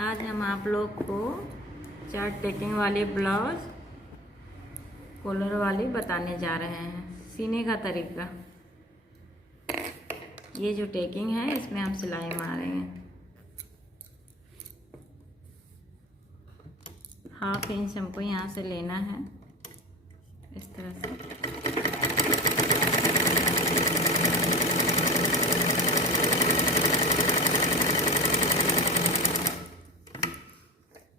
आज हम आप लोग को चार्ट टेकिंग वाली ब्लाउज कॉलर वाली बताने जा रहे हैं। सीने का तरीका, ये जो टेकिंग है इसमें हम सिलाई मारेंगे। 1/2 इंच हमको यहाँ से लेना है, इस तरह से।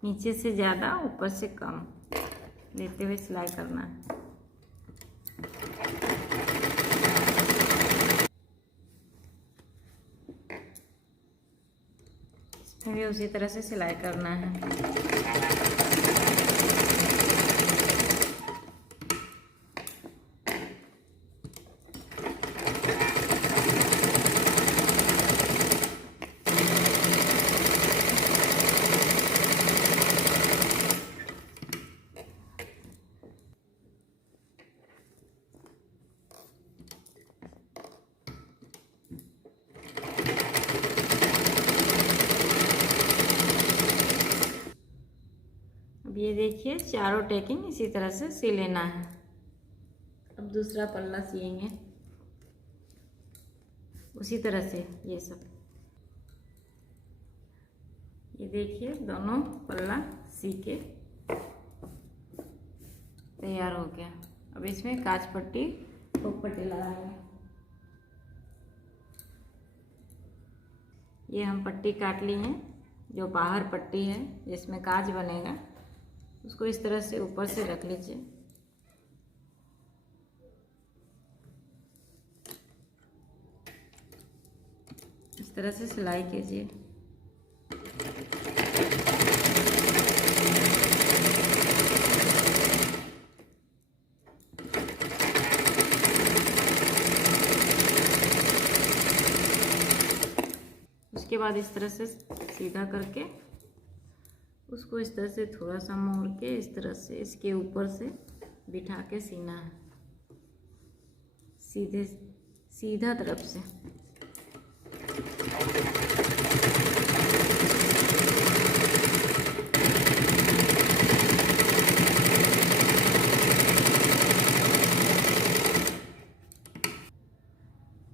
नीचे से ज़्यादा ऊपर से कम लेते हुए सिलाई करना है। इसमें भी उसी तरह से सिलाई करना है। अब ये देखिए, चारों टेकिंग इसी तरह से सी लेना है। अब दूसरा पल्ला सिएंगे उसी तरह से। ये सब ये देखिए, दोनों पल्ला सी के तैयार हो गया। अब इसमें काज पट्टी, हुक पट्टी लगाएंगे। ये हम पट्टी काट ली है, जो बाहर पट्टी है जिसमें काज बनेगा, उसको इस तरह से ऊपर से रख लीजिए। इस तरह से सिलाई कीजिए। उसके बाद इस तरह से सीधा करके उसको इस तरह से थोड़ा सा मोड़ के इस तरह से इसके ऊपर से बिठा के सीना है, सीधा तरफ से।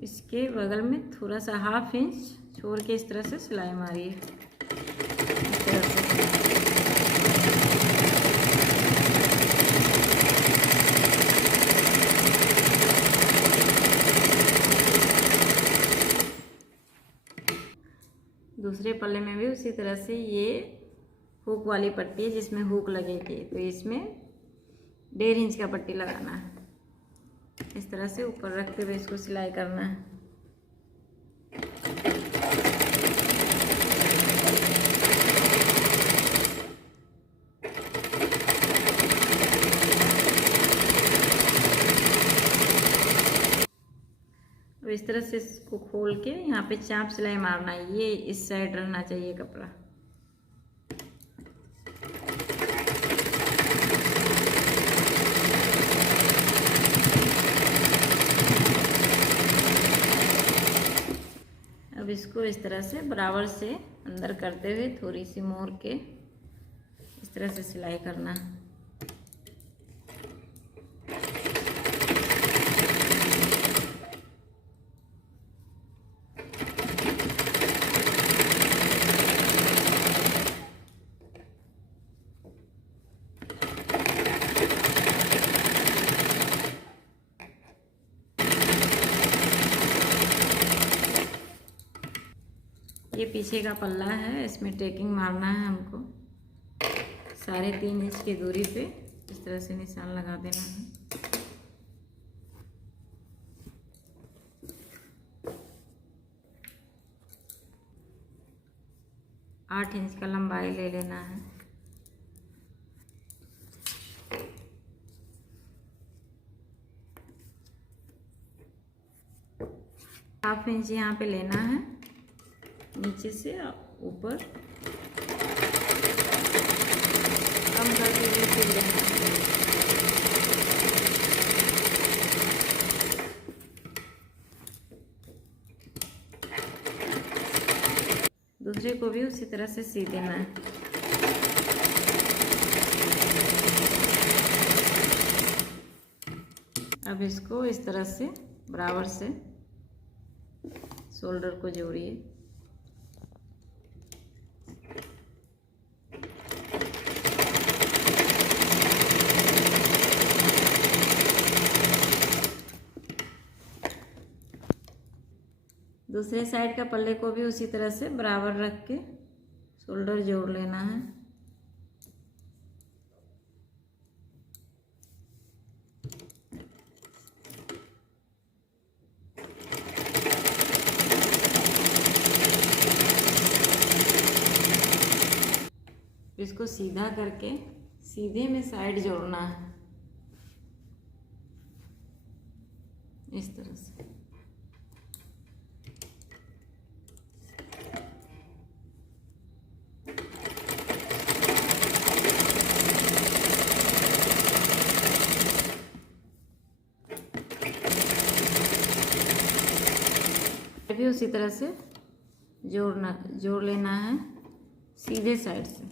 इसके बगल में थोड़ा सा 1/2 इंच छोड़ के इस तरह से सिलाई मारिए। इस तरह से दूसरे पल्ले में भी उसी तरह से। ये हुक वाली पट्टी है जिसमें हुक लगेगी, तो इसमें 1.5 इंच का पट्टी लगाना है। इस तरह से ऊपर रखते हुए इसको सिलाई करना है। अब इस तरह से इसको खोल के यहाँ पे चाप सिलाई मारना है। ये इस साइड रहना चाहिए कपड़ा। अब इसको इस तरह से बराबर से अंदर करते हुए थोड़ी सी मोड़ के इस तरह से सिलाई करना है। ये पीछे का पल्ला है, इसमें टेकिंग मारना है हमको। 3.5 इंच की दूरी पे इस तरह से निशान लगा देना है। आठ इंच का लंबाई ले लेना है। हाफ इंच यहाँ पे लेना है, नीचे से ऊपर कम करके सिल लेना है। दूसरे को भी उसी तरह से सी देना है। अब इसको इस तरह से बराबर से शोल्डर को जोड़िए। दूसरे साइड का पल्ले को भी उसी तरह से बराबर रख के शोल्डर जोड़ लेना है। इसको सीधा करके सीधे में साइड जोड़ना है इस तरह से। भी उसी तरह से जोड़ लेना है सीधे साइड से।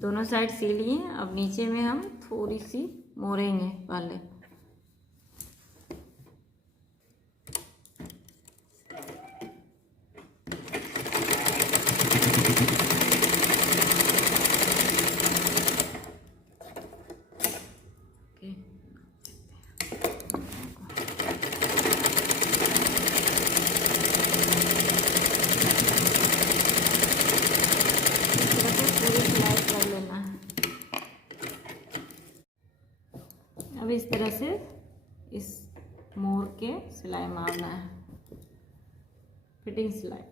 दोनों साइड सी लिए। अब नीचे में हम थोड़ी सी मोड़ेंगे पहले। अब इस तरह से इस मोड़ के सिलाई मारना है, फिटिंग सिलाई।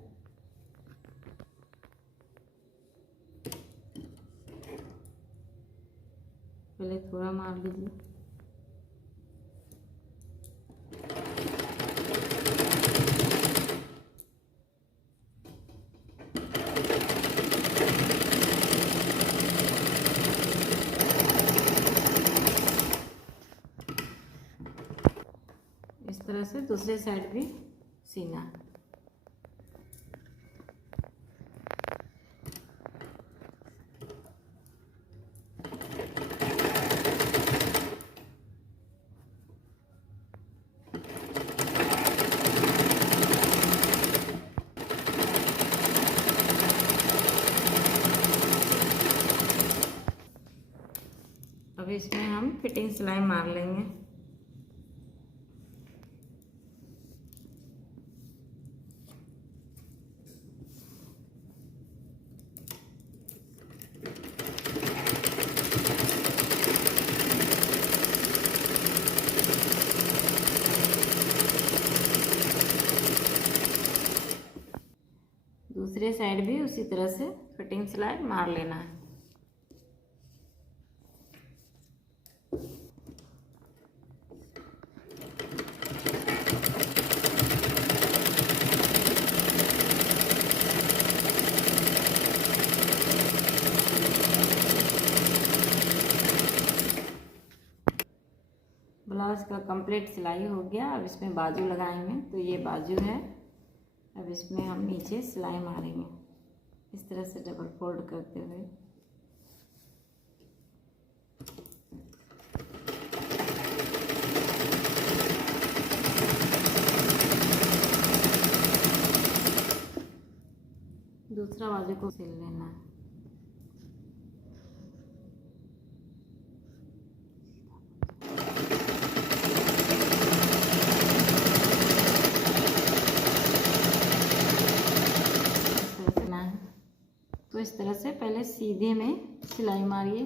पहले थोड़ा मार लीजिए। इस तरह से दूसरे साइड भी सीना। अब इसमें हम फिटिंग सिलाई मार लेंगे। दूसरे साइड भी उसी तरह से फिटिंग सिलाई मार लेना है। ब्लाउज का कंप्लीट सिलाई हो गया। अब इसमें बाजू लगाएंगे। तो ये बाजू है। अब इसमें हम नीचे सिलाई मारेंगे इस तरह से डबल फोल्ड करते हुए। दूसरा बाजू को सिल लेना है। तो इस तरह से पहले सीधे में सिलाई मारिए।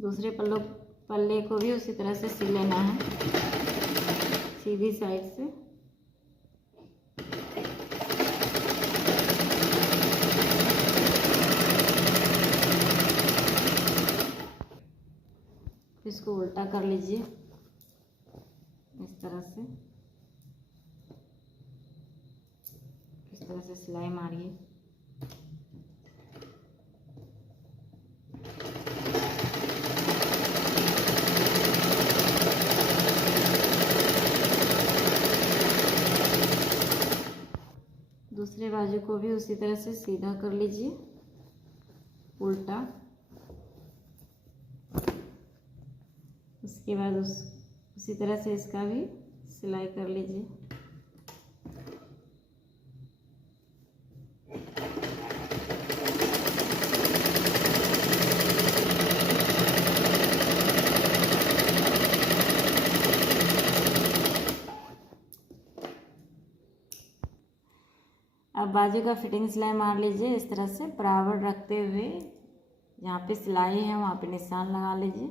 दूसरे पल्ले को भी उसी तरह से सिल लेना है सीधी साइड से। इसको उल्टा कर लीजिए इस तरह से सिलाई मारिए। दूसरे बाजू को भी उसी तरह से सीधा कर लीजिए, उल्टा। उसके बाद उसी तरह से इसका भी सिलाई कर लीजिए। अब बाजू का फिटिंग सिलाई मार लीजिए इस तरह से बराबर रखते हुए। जहाँ पे सिलाई है वहाँ पे निशान लगा लीजिए।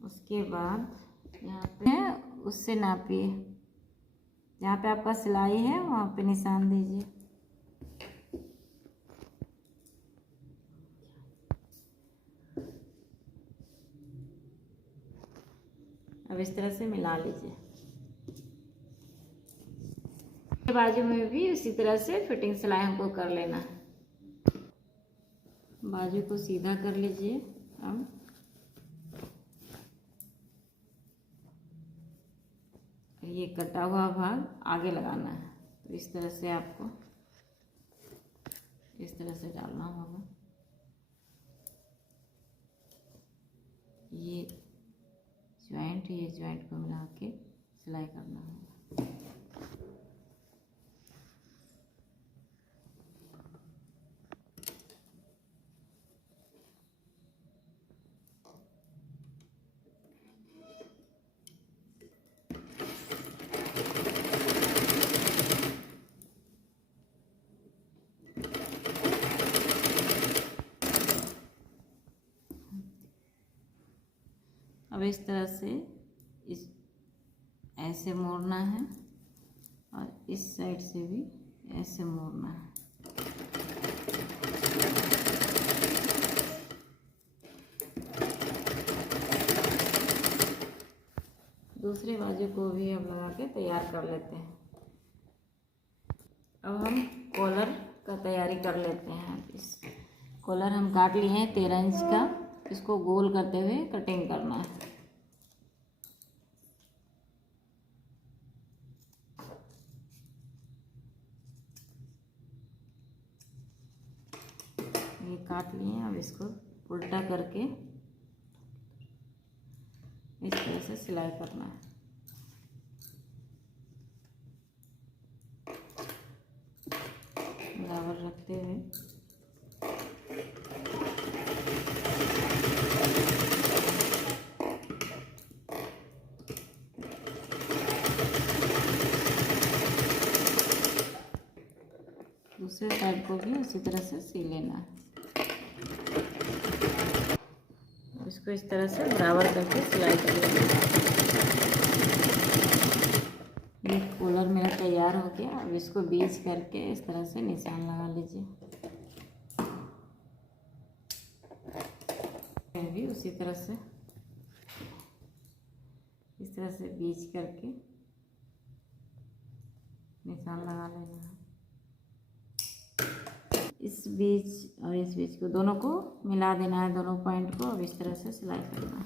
उसके बाद यहाँ पे उससे नापिए, जहाँ पे आपका सिलाई है वहाँ पे निशान दीजिए। अब इस तरह से मिला लीजिए। बाजू में भी उसी तरह से फिटिंग सिलाई हमको कर लेना है। बाजू को सीधा कर लीजिए। अब ये कटा हुआ भाग आगे लगाना है, तो इस तरह से आपको इस तरह से डालना होगा। ये जॉइंट को मिला के सिलाई करना होगा। अब इस तरह से ऐसे मोड़ना है और इस साइड से भी ऐसे मोड़ना है। दूसरे बाजू को भी अब लगा के तैयार कर लेते हैं। अब हम कॉलर का तैयारी कर लेते हैं। इस कॉलर हम काट लिए हैं 13 इंच का। इसको गोल करते हुए कटिंग करना है। ये काट लिए, अब इसको उल्टा करके इस तरह से सिलाई करना है। बराबर रखते हुए दूसरे साइड को भी उसी तरह से सी लेना है। इसको इस तरह से बराबर करके सिलाई कर लेना। ये कॉलर मेरा तैयार हो गया। अब इसको बीच करके इस तरह से निशान लगा लीजिए। भी उसी तरह से इस तरह से बीच करके निशान लगा लेना है। इस बीच और इस बीच को दोनों को मिला देना है, दोनों पॉइंट को। अब इस तरह से सिलाई करना है।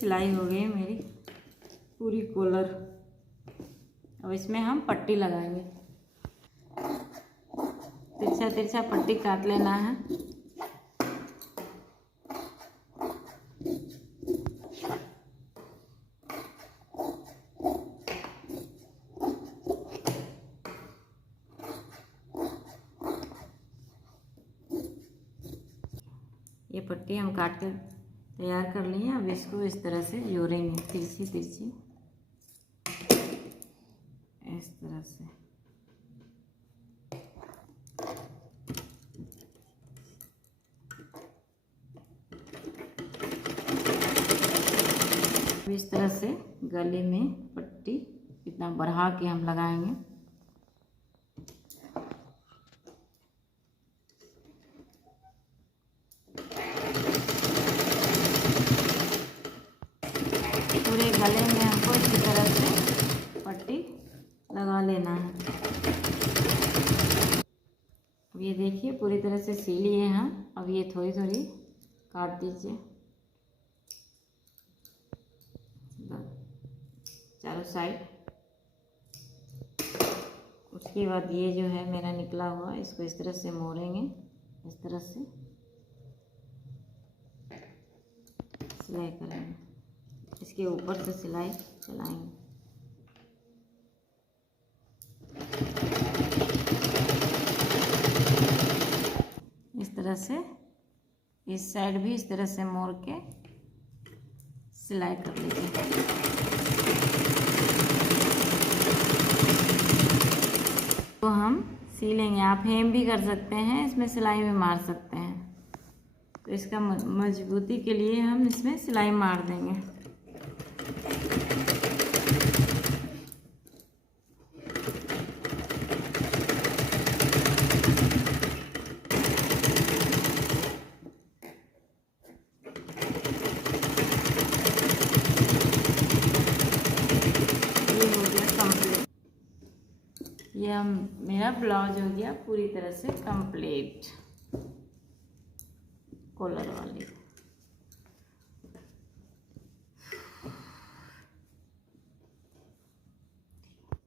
सिलाई हो गई मेरी पूरी कॉलर। अब इसमें हम पट्टी लगाएंगे। तिरछा तिरछा पट्टी काट लेना है। ये पट्टी हम काट कर तैयार कर लिए। अब इसको इस तरह से जोड़ेंगे, तिरछी तिरछी इस तरह से। इस तरह से गले में पट्टी इतना बढ़ा के हम लगाएंगे। पूरे गले में हमको इसी तरह से पट्टी लगा लेना है। अब ये देखिए पूरी तरह से सी लिए हैं। अब ये थोड़ी थोड़ी काट दीजिए चारों साइड। उसके बाद ये जो है मेरा निकला हुआ, इसको इस तरह से मोड़ेंगे, इस तरह से सिलाई करेंगे, इसके ऊपर से सिलाई चलाएंगे। इस तरह से इस साइड भी इस तरह से मोड़ के सिलाई कर लीजिए। तो हम सी लेंगे। आप हेम भी कर सकते हैं, इसमें सिलाई भी मार सकते हैं। तो इसका मजबूती के लिए हम इसमें सिलाई मार देंगे। ये हम मेरा ब्लाउज हो गया पूरी तरह से कंप्लीट कॉलर वाली।